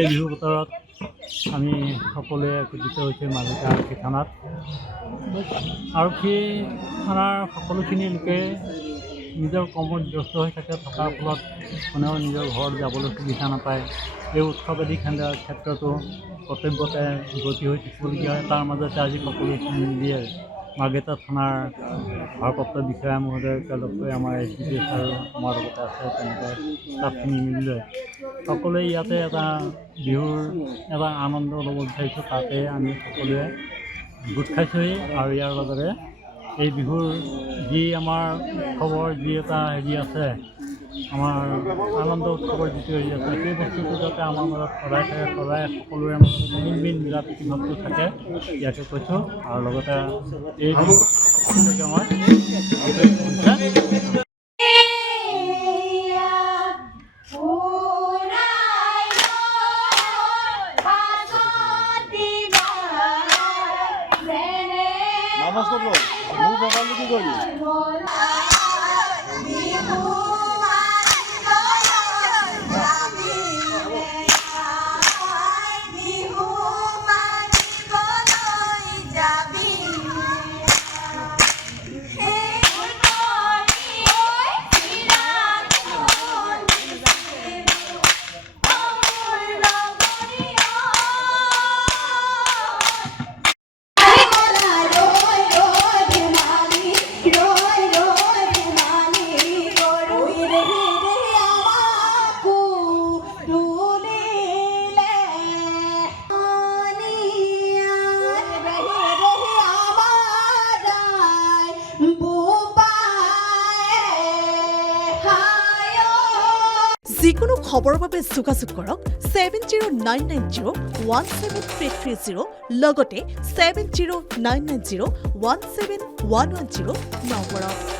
এই বিহু বতৰত আমি সকলোৱে একত্ৰিত হৈছোঁ মাজুলী আৰক্ষী থানাত। আৰক্ষী থানাৰ সকলোখিনি লোকে নিজৰ কৰ্মত ব্যস্ত হৈ থাকে, থকাৰ ফলত কোনেও নিজৰ ঘৰত যাবলৈ সুবিধা নাপায়। এই উৎসৱাদী ক্ষেত্ৰতো কৰ্তব্যতে গতি হৈ থাকিবলগীয়া হয়। তাৰ মাজতে আজি সকলোখিনি মিলিয়ে মাৰ্ঘেৰিটা থানাৰ ভাৰপ্ৰাপ্ত বিষয়া মহোদয়কে লগ কৰি আমাৰ SDPO ছাৰ আমাৰ লগতে আছে, তেনেকৈ ষ্টাফখিনি মিলি সকলোৱে ইয়াতে এটা বিহুৰ এটা আনন্দ ল'ব বিচাৰিছোঁ। তাতে আমি সকলোৱে গোট খাইছোঁহি আৰু ইয়াৰ লগতে এই বিহুৰ যি আমাৰ উৎসৱৰ যি এটা হেৰি আছে, আমাৰ আনন্দ উৎসৱৰ যিটো হেৰি আছে, সেই বস্তুটো যাতে আমাৰ মাজত সদায় থাকে, সদায় সকলোৰে মাজত মিল মিলা প্ৰীতি ভাৱটো থাকে, ইয়াকে কৈছোঁ। আৰু লগতে এই সকলোকে মই যিকোনো খবৰৰ বাবে যোগাযোগ কৰক 7099017330 লগতে 7099017110 নম্বৰত।